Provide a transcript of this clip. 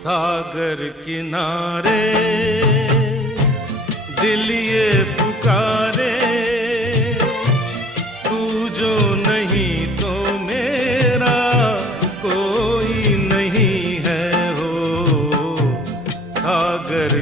सागर किनारे दिल ये पुकारे, तू जो नहीं तो मेरा कोई नहीं है हो। सागर